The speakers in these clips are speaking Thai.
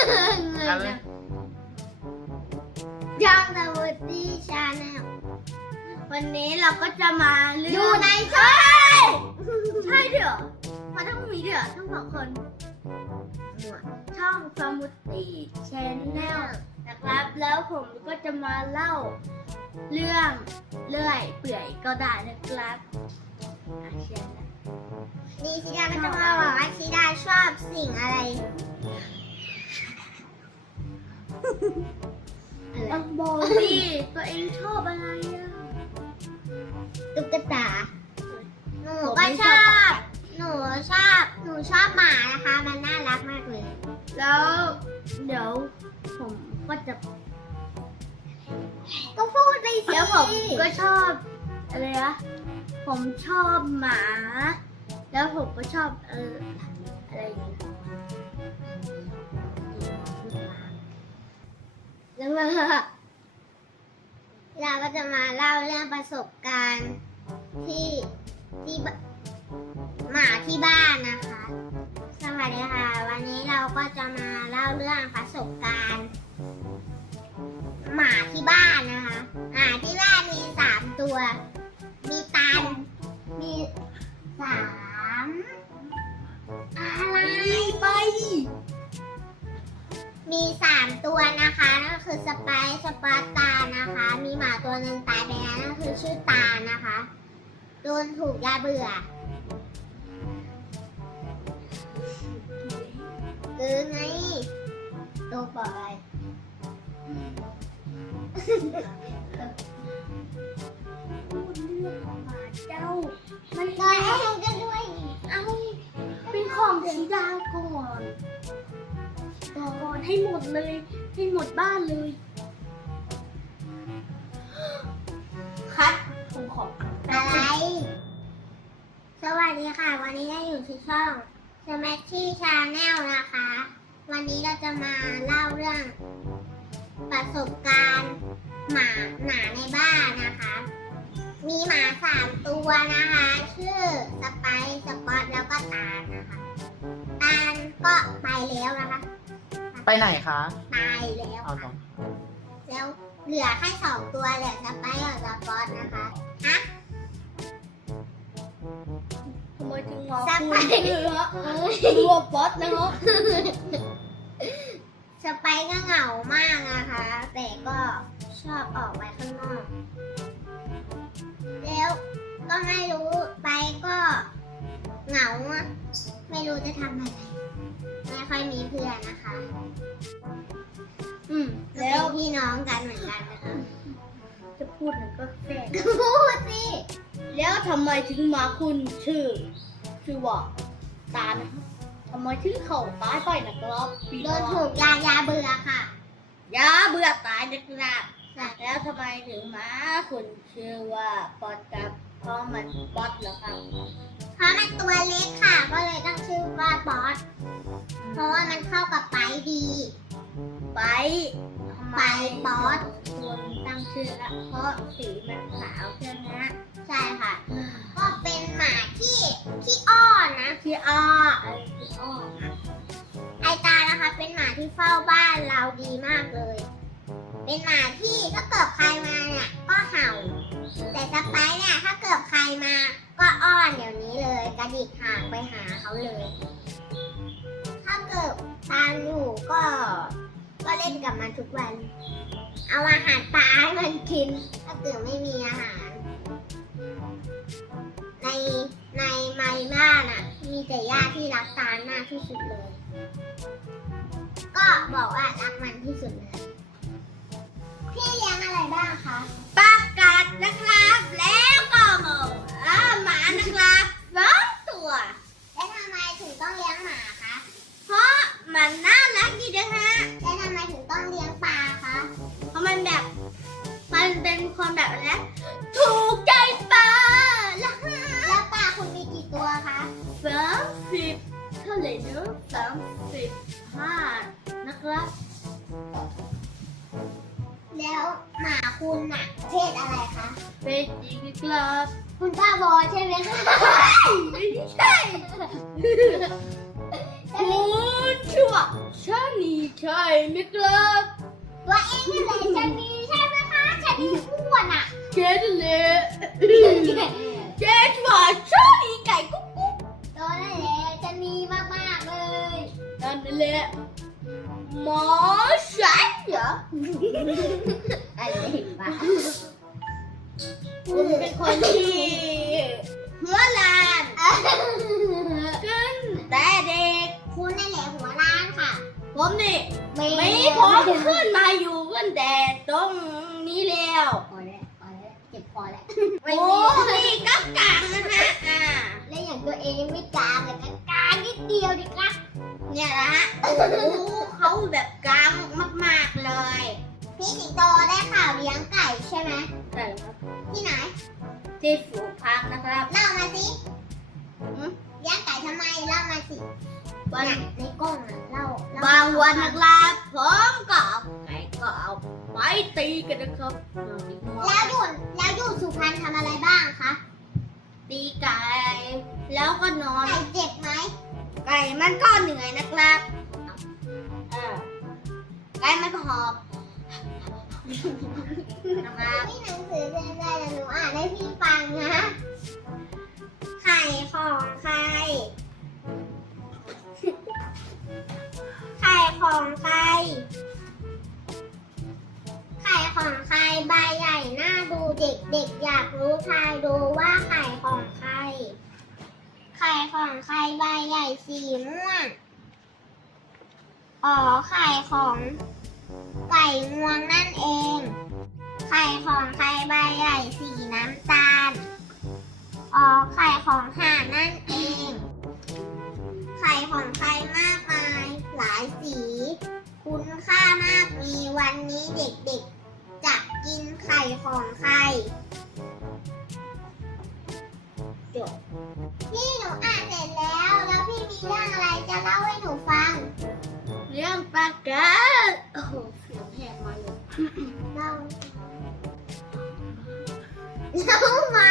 อะไรยังสวัสดีชาแนลวันนี้เราก็จะมาเลือกอยู่ในช่องใช่เดี๋ยวมันต้องมีเดี๋ยวทั้งสองคนช่องสมุติชแนลนะครับแล้วผมก็จะมาเล่าเรื่องเลื่อยเปื่อยก็ได้นะครับอะเชิญนะนี่ชิดาก็จะมาบอกว่าชิดาชอบสิ่งอะไร ต้องบอกดิตัวเองชอบอะไรอะตุ๊กตา หนูผมก็ไม่ชชออบบหนูชอบ หนูชอบหมานะคะ มันน่ารักมากเลย แล้วเดี๋ยวผมก็จะ ก็พูดไปสิแล้วผมก็ชอบอะไรนะผมชอบหมา แล้วผมก็ชอบเอออะไรอย่างเงี้ย จะมาเราก็จะมาเล่าเรื่องประสบการณ์ที่ที่หมาที่บ้านนะคะ สวัสดีค่ะ วันนี้เราก็จะมาเล่าเรื่องประสบการณ์ หมาที่บ้านนะคะหมาที่บ้านมีสามตัว มีสามตัวนะคะ นั่นก็คือสไปซ์สปาร์ตานะคะ มีหมาตัวหนึ่งตายไปแล้วนั่นคือชื่อตานะคะโดนถูกยาเบื่อคือไงตัวปล่อยพูดเรื่องหมาเจ้า มันก็เองก็ด้วย เอ้าเป็นของสีดาก่อนก่ อนให้หมดเลย ให้หมดบ้านเลย คัดผมขออะไร สวัสดีค่ะ วันนี้เราอยู่ที่ช่อง s m a s h y Channel นะคะ วันนี้เราจะมาเล่าเรื่อง ประสบการณ์หมาหมาในบ้านนะคะ มีหมาสามตัวนะคะ ชื่อสไปซ์สปอตแล้วก็ตาลนะคะ ตาลก็ไปแล้วนะคะ ไปไหนคะ ตายแล้ว เอาเนาะแล้วเหลือแค่สองตัวเหลือสไปซ์กับสปอตนะคะ ฮะทำไมถึงงอสักคุไปณชื่อฮะรัวบอสนะครับสไปซ์ก็เหงามากนะคะ แต่ก็ชอบออกไปข้างนอก แล้วก็ไม่รู้ไปก็เหงาอะ ไม่รู้จะทำอะไรไม่ค่อยมีเพื่อนนะคะ อืมแล้แล้ววพี่น้องกันเหมือนกันนะคะ จะพูดหนึ่งก็แฝงพูดสิ แล้วทำไมถึงมาคุณชื่อ ชื่อว่าตานะครับทำไมถึงเขาตายไปนะครับพี่โดน้อนงถูกยายาเบื่อค่ะ ยาเบื่อตายนะครับแล้วทำไมถึงมาคุณชื่อว่าปอดกับ เพราะมันบอสเหรอครับเพราะมันตัวเล็กค่ะ ก็เลยตั้งชื่อว่าบอส เพราะว่ามันเข้ากับไปดี ไปทำไมไปบอสคุณตั้งชื่อละเพราะสีมันขาวใช่ไหมฮะใช่ค่ะ ก็เป็นหมาที่ที่อ้อนนะพี่อ้ออะไรพี่อ้อไอตานะคะ เป็นหมาที่เฝ้าบ้านเราดีมากเลย เป็นหมาที่ถ้าเกิดใครมาเนี่ย กระดิกหางไปหาเขาเลย ถ้าเกิดตามอยู่ก็ ก็เล่นกับมันทุกวัน เอาอาหารปลาให้มันกิน ถ้าเกิดไม่มีอาหาร ในในไม้บ้านอะ มีแต่ย่าที่รักตาลมากที่สุดเลย ก็บอกว่ารักมันที่สุดเลย พี่เลี้ยงอะไรบ้างคะปากกัดนะครับ แล้วก็หมูอ่าหมานะครับสองตัวแล้ว ครับ แล้วหมาคุณน่ะ เพศอะไรคะ เป็นจริงครับ คุณป้าบอใช่ไหมคะไม่ใช่คุณชั่วใช่นีใช่ไหมครับตัวเองนี่แหละชะนีใช่ไหมคะชะนีอ้วนอะเจ๊เลยเจ๊ว่าชานีไก่กุ๊กกุ๊กตัวนั่นแหละชะนีมากๆเลยนั่นแหละ หมอฉันเหรออะไรบ้าผมเป็นคนที่หัวล้านขึ้นแต่เด็กคุณนั่นแหละหัวล้านค่ะ ผมนี่ไม่ไม่ผมขึ้นมาอยู่กันแต่ตรงนี้แล้วพอแล้วพอแล้วเจ็บพอแล้วโอ้นี่กักกังนะฮะอ่าและอย่างตัวเองยังไม่กลางเลยนะกลางนิดเดียวดิคะ เนี่ยนะฮะโอ้โหเขาแบบกลางมากๆเลย พี่สิงโตได้ข่าวเลี้ยงไก่ใช่ไหมใช่ครับที่ไหน ที่ฝูงพักนะครับเล่ามาสิหืมเลี้ยงไก่ทำไมเล่ามาสิวันเนี่ยในกล้องอะเล่าเล่บางวันนะครับผมก็เอาไก่ก็เอาไปตีกันนะครับแล้วอยู่แล้วอยู่สุพรรณทำอะไรบ้างคะตีไก่แล้วก็นอนไก่เจ็บไหมไก่ มันก็เหนื่อยนะครับเออไก่มันก็หอบนะครับนี่หนังสือเรียนได้แต่หนูอ่านให้พี่ฟังนะ ไข่ของใคร ไข่ของใคร ไข่ของใครใบใหญ่หน้าดูเด็กเด็กอยากรู้ทายดูว่าไข่ของใคร ไข่ของใครใบใหญ่สีม่วง อ๋อ ไข่ของไก่งวงนั่นเอง ไข่ของใครใบใหญ่สีน้ำตาล อ๋อ ไข่ของห่านนั่นเอง ไข่ของใครมากมายหลายสี คุณค่ามากมีวันนี้เด็กๆ จะกินไข่ของใครจบ เล่าให้หนูฟัง เรื่องปลากาศโอ้โหเสียงแหบมาเลยเล่าเล่ามา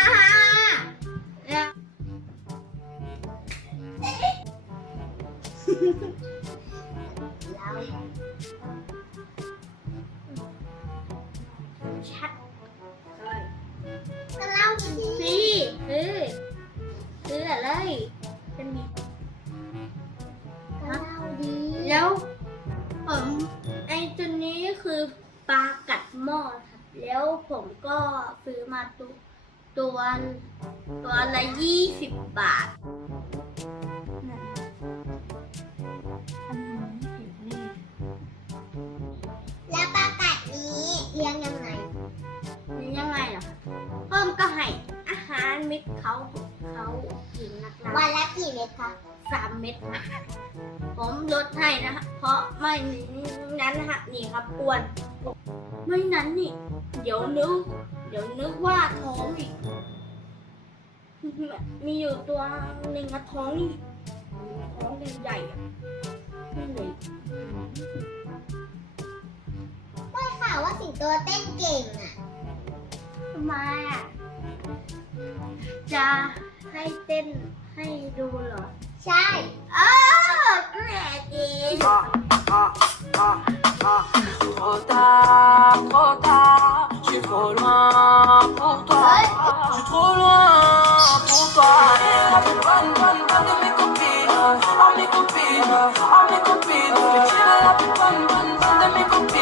แล้วเล่าชัดเลยก็เล่าสิสิเฮ้ยคืออะไรจะมี ละยี่สิบบาท แล้วปลากัดนี้เลี้ยงยังไงนี่ยังไงเหรอเพิ่มก็ให้อาหารเม็ดเขาเขากินนะครับวันละกี่เม็ดคะสามเม็ดนะผมลดให้นะฮะเพราะไม่นั้นนะฮะนี่ครับอ้วน ไม่นั้นนี่ เดี๋ยวนึก เดี๋ยวนึกว่าท้องอีก มีอยู่ตัวหนึ่งอะท้องนี่ท้องใหญ่ๆอะนี่เลยได้ข่าวว่าสิงโตเต้นเก่งอะทำไมอะจะให้เต้นให้ดูเหรอ ใช่ เออแกรดี Trop tard, trop tard, je suis trop loin I make them feel. The children have been fun, fun, fun. They make them feel.